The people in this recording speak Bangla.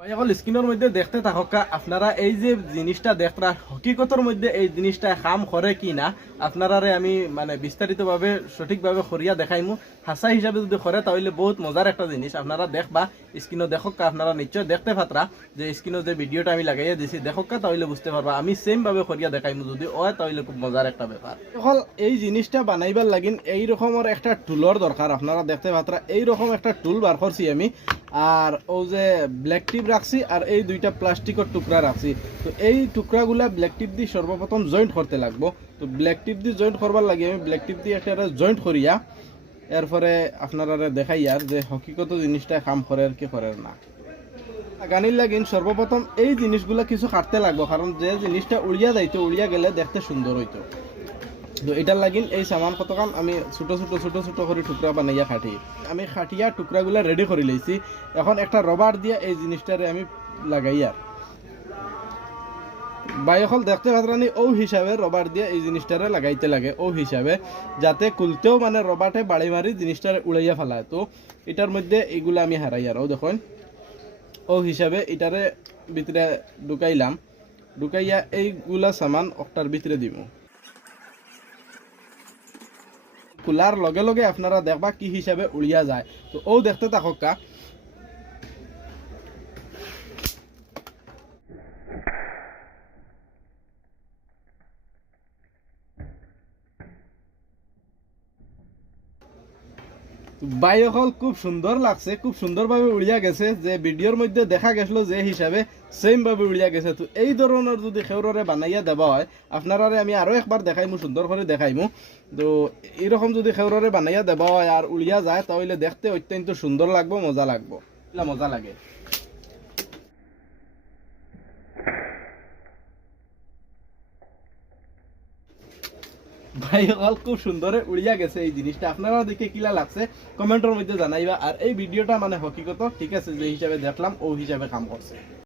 ভাই এখন স্ক্রিনের মধ্যে দেখতে থাকা আপনারা এই যে জিনিসটা দেখরা হকিকতর মধ্যে এই জিনিসটা কাম করে কি না আপনারারে আমি মানে বিস্তারিতভাবে সঠিকভাবে করিয়া দেখাইমু। হাসা হিসাবে যদি করে তাহলে বহুত মজার একটা জিনিস। আপনারা দেখবা স্ক্রিনও দেখকা আপনারা নিশ্চয় দেখতে পাত্রা যে স্ক্রিনও যে ভিডিওটা আমি লাগাইয়া দিছি, দেখকা তাহলে বুঝতে পারবা। আমি সেম ভাবে করিয়া দেখাইমু, যদি হয়, তাহলে খুব মজার একটা ব্যাপার এখন এই জিনিসটা বানাইবার লাগিন এই রকমের একটা টুলর দরকার আপনারা দেখতে পাত্রা। এই রকম একটা টুল বার করছি আমি। আর ও যে ব্ল্যাক টিপ রাখছি আর এই দুইটা প্লাস্টিকের টুকরা রাখছি। তো এই টুকরাগুলা ব্ল্যাক টিপ দিয়ে সর্বপ্রথম জয়েন্ট করতে লাগবো। তো ব্ল্যাক টিপ দিয়ে জয়েন্ট করবার লাগে, আমি ব্ল্যাক টিপ দিয়ে একটা জয়েন্ট করিয়া এরপরে আপনারা দেখাই আর যে হকিকত জিনিসটা কাম করে আর কি করে না। গানির লাগিন সর্বপ্রথম এই জিনিসগুলা কিছু কাটতে লাগবো কারণ যে জিনিসটা উড়িয়া যাইতো উড়িয়া গেলে দেখতে সুন্দর হইতো তো এটার লাগিন এই সামান কতক্ষণ আমি ছোট ছোট ছোট ছোট করে টুকরা বানাইয়া খাটি আমি খাটিয়া টুকরাগুলা রেডি করে লইছি এখন একটা রবার দিয়ে এই জিনিসটারে আমি লাগাই আর বাইকল দেখতে পাত্রানি ও হিসাবে রবার দিয়ে এই জিনিসটারে লাগাইতে লাগে ও হিসাবে যাতে কুলতেও মানে রবাটে বাড়ি মারি জিনিসটারে উড়াইয়া ফেলায় তো এটার মধ্যে এইগুলো আমি হারাই আর ও দেখুন। ও হিসাবে এটারে ভিতরে ঢুকাইলাম। ঢুকাইয়া এইগুলা সামান অক্টার ভিতরে দিব খোলার লগে লগে আপনারা দেখবা কি হিসাবে উড়িয়া যায়। তো ও দেখতে থাকা বায়ুকল খুব সুন্দর লাগছে, খুব সুন্দরভাবে উড়িয়া গেছে, যে ভিডিওর মধ্যে দেখা গেছিল যে হিসাবে সেমভাবে উড়িয়া গেছে। তো এই ধরনের যদি খেউরে বানাইয়া দেওয়া হয় আপনারা আমি আরও একবার দেখাইমু সুন্দর করে দেখাইমু তো এরকম যদি খেউরে বানাইয়া দেওয়া হয় আর উড়িয়া যায়, তাহলে দেখতে অত্যন্ত সুন্দর লাগবো, মজা লাগবো। মজা লাগে। ভাই অল খুব সুন্দরে উড়িয়া গেছে এই জিনিসটা। আপনারা দেখে কিলা লাগছে? কমেন্টের মধ্যে জানাইবা। আর এই ভিডিওটা মানে হকিকত ঠিক আছে, যে হিসাবে দেখলাম, ও হিসাবে কাম করছে